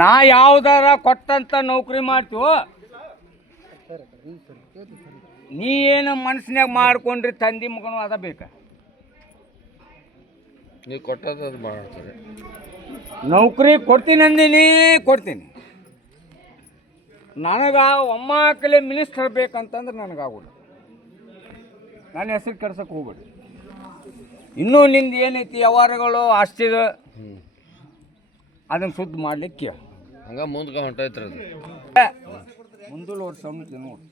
ನಾ ಯಾವ್ದಾರ ಕೊಟ್ಟಂತ ನೌಕರಿ ಮಾಡ್ತೀವೋ ನೀ ಏನು ಮನಸ್ಸಿನಾಗ ಮಾಡ್ಕೊಂಡ್ರಿ ತಂದಿ ಮಗನು ಅದ ಬೇಕ. ನೀವು ಕೊಟ್ಟದ ಮಾಡ್ತಾರೆ ನೌಕರಿ ಕೊಡ್ತೀನಿ ಅಂದಿನಿ ಕೊಡ್ತೀನಿ. ನನಗೆ ಒಮ್ಮಾಕಲೆ ಮಿನಿಸ್ಟರ್ ಬೇಕಂತಂದ್ರೆ ನನಗಾಗೋಲ್ಲ. ನನ್ನ ಹೆಸರು ಕೆಡ್ಸಕ್ಕೆ ಹೋಗ್ಬೇಡಿ. ಇನ್ನೂ ನಿಂದು ಏನೈತಿ ವ್ಯವಹಾರಗಳು ಆಸ್ತಿದ? ಹ್ಞೂ ಅದನ್ನು ಶುದ್ಧ ಮಾಡ್ಲಿಕ್ಕೆ ಹಂಗ ಮುಂದ್ಕ ಹೊಂಟೈತ್ರಿ ಅದು. ಮುಂದೂಲ ವರ್ಷ ನೋಡಿ.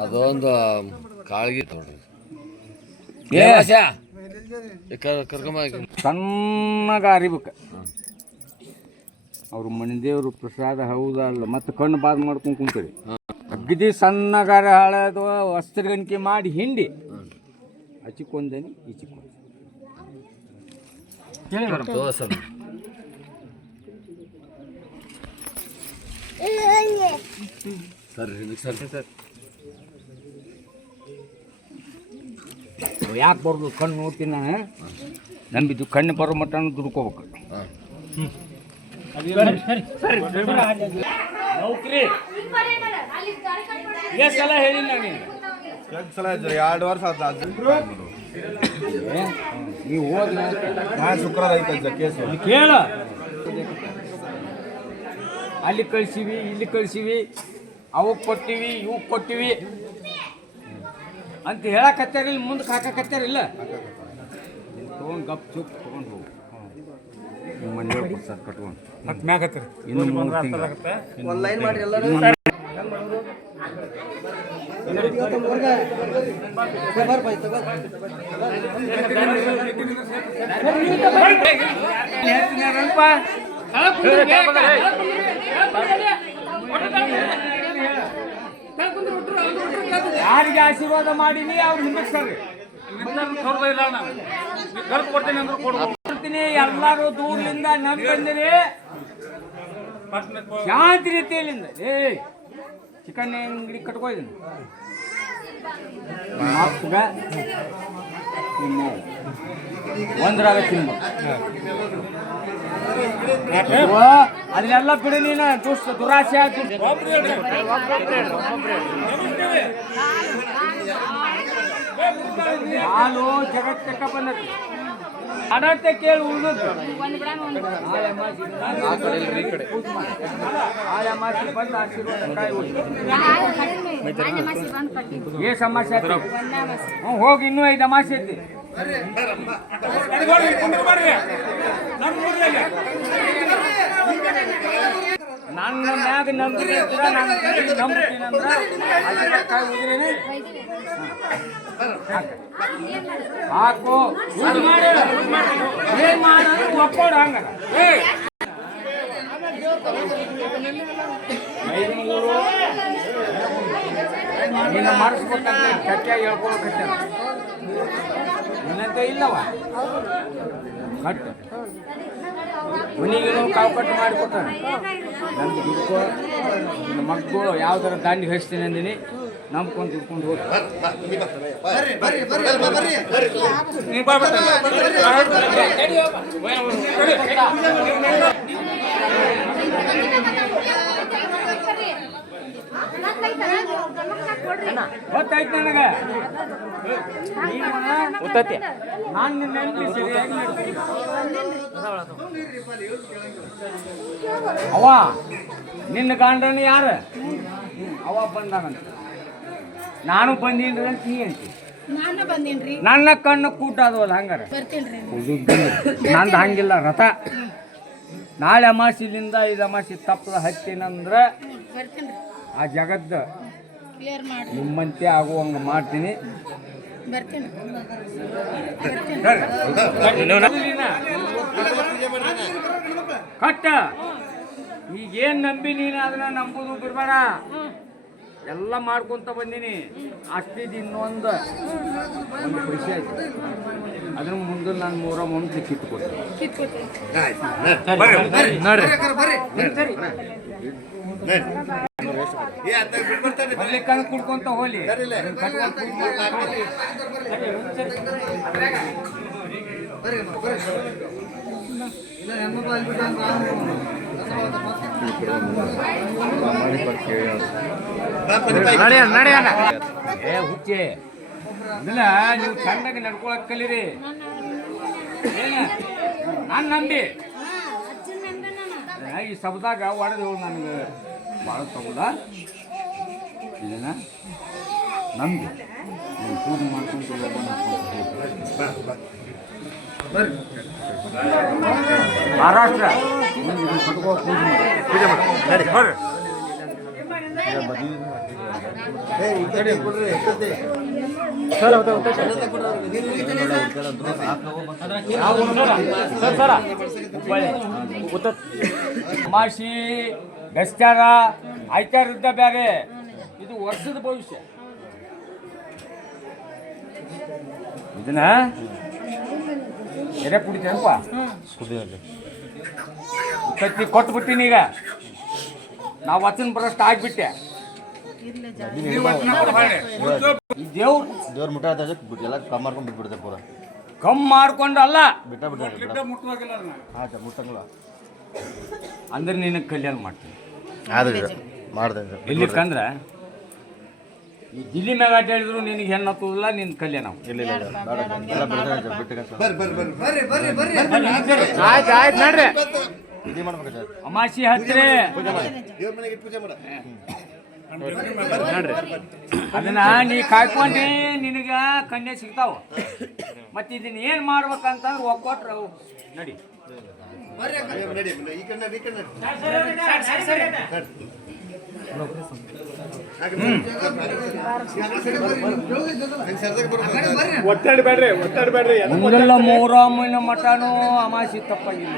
ಅದೊಂದು ಕಾಳ್ಗಿ ತೊಗೊಳ್ರಿ ಏ! ಕರ್ಕೊಂಬ ಸಣ್ಣಗ ಅರಿಬೇಕು. ಅವ್ರ ಮಣಿದೇವ್ರು ಪ್ರಸಾದ ಹೌದಲ್ಲ ಮತ್ತೆ ಕಣ್ಣು ಬಾದ್ ಮಾಡ್ಕೊಂಡು ಕುಂತೀರಿ. ಅಗ್ದಿ ಸಣ್ಣಗಾರ ಹಾಳದು ವಸ್ತ್ರಗಣಿಕೆ ಮಾಡಿ ಹಿಂಡಿ. ಅಚಿಕೊಂದೇನಿ ಈಚಿಕೊಂದ ತೋರ್ಸಲ್ಲ ಸರಿ ಸರಿ ಸರ್ ಯಾಕೆ ಬರ್ದು ಕಣ್ಣು ನೋಡ್ತೀನಿ ನಾನು ನಂಬಿದ್ದು ಕಣ್ಣು ಬರೋ ಮಟ್ಟ ದುಡ್ಕೋಬೇಕು. ಹಾಂ. ನೌಕರಿ. ಎಷ್ಟು ಸಲ ಹೇಳಿ ನಾನು ಎಷ್ಟು ಸಲ ಆಯ್ತು ಎರಡು ವರ್ಷ ಆಯ್ತು ನೀವು ಹೋದ ನಾಳೆ ಶುಕ್ರವಾರ ಐತೆ ಕೇಸು ಕೇಳ. ಅಲ್ಲಿ ಕಳ್ಸಿವಿ ಇಲ್ಲಿ ಕಳ್ಸಿವಿ ಅವಕ್ಕೆ ಕೊಟ್ಟಿವಿ ಇವು ಕೊಟ್ಟಿವಿ. ಅಂತ ಮುಂದೆ ಮುಂದಕ್ಕೆ ಹಾಕಕತ್ತಾರಿಲ್ಲ ತೊಗೊಂಡು ಗಪ್ ಚುಪ್ ತೊಗೊಂಡು ಹೋಗು. ನಿಮ್ಮ ಮನೆಯೊಳಗೆ ಸರ್ ಕಟ್ಕೊಂಡು. ಮತ್ತೆ ಮ್ಯಾಗತ್ತೆ ಇನ್ನೊಂದು ಇನ್ನು ಮೂರು ತಿಂಗಳು. ಯಾರಿಗೆ ಆಶೀರ್ವಾದ ಮಾಡೀನಿ ಅವ್ರು ಹಿಂದಕ್ಕೆ ಸರ್ರಿ ಕೊಡ್ತೀನಿ ಎಲ್ಲರೂ ದೂರದಿಂದ ನಂಬಂದಿರಿ ಶಾಂತಿ ರೀತಿಯಲ್ಲಿಂದ. ಏ ಚಿಕನ್ ಅಂಗಡಿ ಕಟ್ಕೊಯ್ದೀನಿ ನಿಮ್ಮ ಒಂದ್ರಾಗ ತಿನ್ಬೇಕು ಅದನ್ನೆಲ್ಲ ಬಿಡು ನೀನು. ದುಷ್ಟ ದುರಾಸೆ ಆಯ್ತು. ಹಾಲು ಜಗತ್ತಕ್ಕ ಬಂದದ್ದು. ಅಡತೆ ಕೇಳಿ ಉಳಿದದ್ದು. ನಾಳೆ ಮಾಸಿ ನಾಳೆ ಮಾಸಿ ಬಂದು ಆಶೀರ್ವಾದ ಕಾಯಿ ಉಳಿ ಏ ಸಮಸ್ಯೆ ಐತಿ ಹ್ಞೂ ಹೋಗಿ ಇನ್ನೂ ಐದು ಅಮಾಸೆ ಐತಿ. ನನ್ನ ಮ್ಯಾಗ ನಂಬಿಕೆ ಇದ್ರ ನಾನು ನಂಬ್ತೀನಿ ಅಂದ್ರ ಆಶೀರ್ವಾದ ಕಾಯಿ ಉಳಿದ್ರೇನೆ ಹಾಕು. ಯೂಸ್ ಮಾಡಿ ಏನ್ ಮಾಡೋದು ಒಕ್ಕೋಡು ಹಂಗಾರ ನಿನ್ನ ಮಾಡಿಸ್ಬೇಕಂತ ಗಟ್ಟಿಯಾಗಿ ಹೇಳ್ಕೊಳಕತ್ತ ನಿನ್ನಂತ ಇಲ್ಲವ. ಕಟ್ಟು. ಮನೆಗೇನೋ ಕಾವು ಕಟ್ಟು ಮಾಡಿಕೊಟ್ಟಾನೆ. ನಮ್ಗೆ ದುಡ್ಕೋ ನನ್ನ ಮಕ್ಕಳು ಯಾವ್ದಾರ ದಾಂಡಿ ಹಚ್ತೀನಿ ಅಂದಿನಿ ನಂಬ್ಕೊಂಡು ತಿಳ್ಕೊಂಡು ಹೋಗಿ ಗೊತ್ತಾಯ್ತು ನನಗೆ. ಗೊತ್ತೈತಿ ನಾನು ನಡ್ಸ್ತೀನಿ. ಅವ ನಿನ್ನ ಗಂಡನ ಯಾರು? ಅವ ಬಂದಾನಂತ. ನಾನು ಬಂದೀನಿ ಅಂತ ನೀ ಅಂತಿ. ನಾನು ಬಂದೇನ್ರಿ. ನನ್ನ ಕಣ್ಣು ಕೂಟ ಅದವಲ್ಲ ಹಂಗಾರ. ಬರ್ತೀನ್ರಿ. ನಂದು ಹಂಗಿಲ್ಲ ರಥ. ನಾಳೆ ಅಮಾಸಿಲಿಂದ ಇದು ಅಮಾಸಿ ತಪ್ಪದ ಹತ್ತಿನಂದ್ರೆ ಬರ್ತೀನ್ರಿ. ಆ ಜಗದ್ದ ಕ್ಲಿಯರ್ ನಿಮ್ಮಂತೆ ಆಗುವಂಗ ಮಾಡ್ತೀನಿ. ಬರ್ತೀನಿ. ಕಟ್ಟ. ಈಗೇನ್ ನಂಬಿ ನೀನು ಅದನ್ನ ನಂಬುದು ಬಿಡ್ಬಾರ ಎಲ್ಲ ಮಾಡ್ಕೊಂತ ಬಂದೀನಿ. ಅಷ್ಟಿದ್ ಇನ್ನೊಂದು. ಒಂದು ಖುಷಿ ಆಯ್ತು. ಅದ್ರ ಮುಂದೆ ನಾನು ಮೂರ ಮುಂದೆ ಕಿತ್ಕೊಡ್ತೀನಿ ಕಿತ್ಕೊತೀನಿ. ಬರ್ಲಿಕ್ಕಂದ್ರೆ ಕುಡ್ಕೊಂತ ಹೋಲಿ ನಡೆಯ ನಡೆಯ ಏ ಹುಚ್ಚಿ. ಇಲ್ಲ ನೀವು ಚಂದಾಗಿ ನಡ್ಕೊಳಕ್ ಕಲೀರಿ. ಏನ? ನಾನು ನಂಬಿ ಈ ಸಬ್ದಾಗ ಹೊಡೆದು ನನಗೆ. ಭಾಳ ತಗೊಂಡ. ಇದನ್ನು ನಂದು. ಪೂಜೆ ಮಾಡ್ಕೊಂಡು ಮಹಾರಾಷ್ಟ್ರ. ಪೂಜೆ ಮಾಡಿ. ಬರ್ರಿ. ಅಮಾಶಿ ಬೆಸ್ತಾರ ಆಯ್ತಾರ ಇದ್ದ ಬೇರೆ ಇದು ವರ್ಷದ ಭವಿಷ್ಯ. ಇದನ್ನ ಎರೆ ಕುಡಿತೇನಪ್ಪ? ಕತ್ತಿ ಕೊಟ್ಬಿಟ್ಟಿನಿ ಈಗ. ನಾವು ವಚನ ಬರೋಷ್ಟು ಆಗ್ಬಿಟ್ಟೆ. ಈ ದೇವ್ರು ದೇವ್ರ ಮುಟ್ಟ ಬಿಟ್ಟು ಎಲ್ಲ ಕಮ್ಮಿ ಮಾಡ್ಕೊಂಡು ಬಿಟ್ಬಿಡ್ತಾರೆ ಪೂರ. ಕಮ್ ಮಾಡ್ಕೊಂಡು ಅಲ್ಲ. ಬಿಟ್ಟ ಬಿಟ್ಟ ಮುಟ್ಟಂಗಿಲ್ಲ. ಅಂದ್ರೆ ನಿನಗೆ ಕಲ್ಯಾಣ ಮಾಡ್ತೀನಿ. ಆದ್ರೆ ಇಲ್ಲಿ ಎಲ್ಲಿಕ್ಕಂದ್ರೆ ಈ ದಿಲ್ಲಿ ಮ್ಯಾಗ ಆಟ ಹೇಳಿದ್ರು ನಿನಗೆ ಹೆಣ್ಣು ಹತ್ತುದಿಲ್ಲ ನಿನ್ ಕಲ್ಯಾಣ ಇಲ್ಲ ಇಲ್ಲ ಇಲ್ಲ ಬೇಡ ಎಲ್ಲ ಬಿಡ್ತಾರೆ ಬಿಟ್ಟು ಆಯ್ತು ಆಯ್ತು ನೋಡ್ರಿ. ಇದು ಮಾಡ್ಬೇಕು ಸರ್. ಅಮಾಸಿ ಹತ್ತಿರ. ನಡ್ರಿ. ಅದನ್ನ ನೀ ಕಾಯ್ಕೊಂಡಿ ನಿನಗ ಕನ್ಯೆ ಸಿಗ್ತಾವ. ಮತ್ತೆ ಇದನ್ನ ಏನ್ ಮಾಡ್ಬೇಕಂತಂದ್ರೆ ಒಕ್ಕೊಟ್ರು. ಅವು. ನಡಿ. ಮುಂದೆಲ್ಲ ಮೂರಮ್ಮನ ಮಠನೂ ಅಮಾಸಿ ತಪ್ಪಾಗಿಲ್ಲ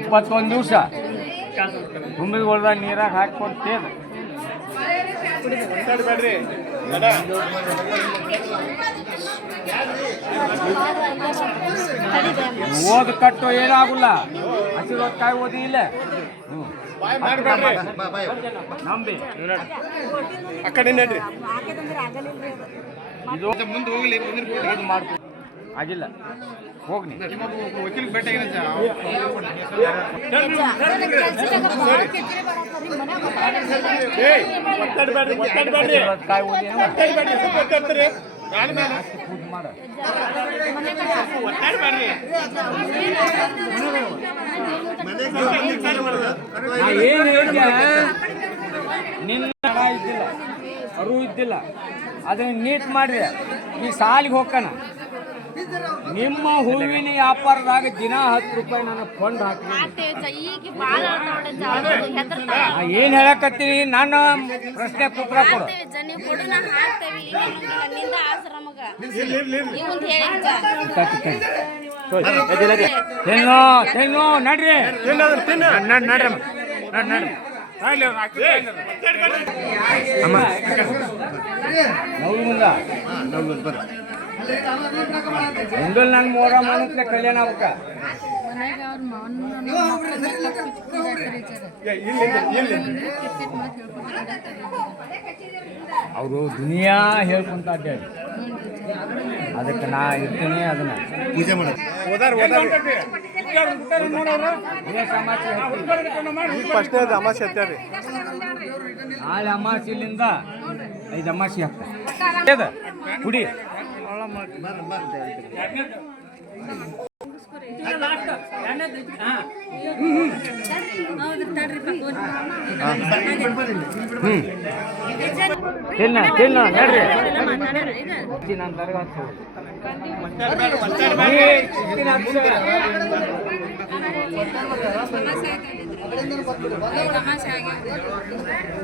ಇಪ್ಪತ್ತೊಂದು ದಿವಸ ತುಂಬಿದ ಹೊಲ್ದಾಗ ನೀರಾಗ ಹಾಕ್ಕೊಂಡು ತೇದು. ಓದ್ ಕಟ್ಟು ಏನಾಗುಲ್ಲ? ಹಸಿರೋದ್ ಕಾಯಿ ಓದಿ ಇಲ್ಲ. ನಂಬಿ. ಇದು ಮುಂದೆ ಹೋಗ್ಲಿ ಮಾಡ್ಕೊ ಆಗಿಲ್ಲ. ಹೋಗ್ನಿ. ಏನ್ ನಿನ್ನ ಇದ್ದಿಲ್ಲ ಅರು ಇದ್ದಿಲ್ಲ. ಅದನ್ನ ನೀಟ್ ಮಾಡ್ರಿ ಈ ಸಾಲಿಗೆ ಹೋಗ್ಕಣ. ನಿಮ್ಮ ಹೂವಿನ ವ್ಯಾಪಾರದಾಗ ದಿನ ಹತ್ತು ರೂಪಾಯಿ ನನ್ನ ಫಂಡ್ ಹಾಕಿ ಏನ್ ಹೇಳಕತ್ತೀನಿ ನಾನು ಪ್ರಶ್ನೆ ಉತ್ತರ ಕೊಡು ತಿನ್ನು ತಿನ್ನು ನಡ್ರಿ ಅಮ್ಮ ಮುಂದಲ್ ನಂಗೆ ಮೋರ ಮಾಡ ಕಲ್ಯಾಣ ಅವಕ ಅವರು ದುನಿಯಾ ಹೇಳ್ಕೊಂತ ಅಡ್ಡಾಡಿ ಅದಕ್ಕೆ ನಾ ಇರ್ತೀನಿ ಅದನ್ನ. ಪೂಜೆ ಮಾಡೋದು. ಅಮಾಸಿ ಹತ್ಯಾರಿ ನಾಳೆ ಅಮಾಸಿಲಿಂದ ಐದು ಅಮಾಸಿ ಅದ ಕುಡಿ. ತಿನ್ನ ನಡ್ರಿ ನಾನು.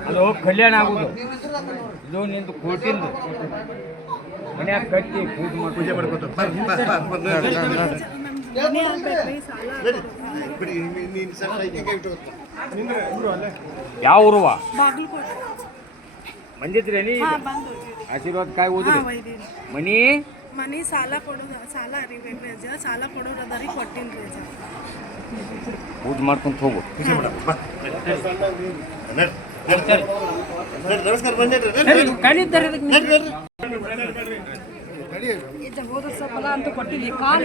ಅದು ಕಲ್ಯಾಣ ಆಗುದು. ಇದು ನಿಂದು ಕೋಟಿಂದು. ಮನ್ಯಾಗ ಕಟ್ಟಿ ಪೂಜೆ ಮಾಡಿ ಪೂಜೆ ಮಾಡ್ಕೋತ. ಯಾವ ಊರುವ ಬಂದಿದ್ರಿ ನೀ ಆಶೀರ್ವಾದ ಕಾಯಿ ಓದ್ರಿ? ಮನಿ? ಮನಿ ಸಾಲ ಕೊಡೋದು ಸಾಲ ಅಜ್ಜ ಸಾಲ ಕೊಡೋರು ಅದಾರಿ ಕೊಟ್ಟಿನ್ರಿ ಅಜ್ಜ ಪೂಜೆ ಮಾಡ್ಕೊಂತ ಹೋಗು. ಸಲ ಫಲ ಅಂತೂ ಕೊಟ್ಟಿದ್ವಿ ಕಾಲು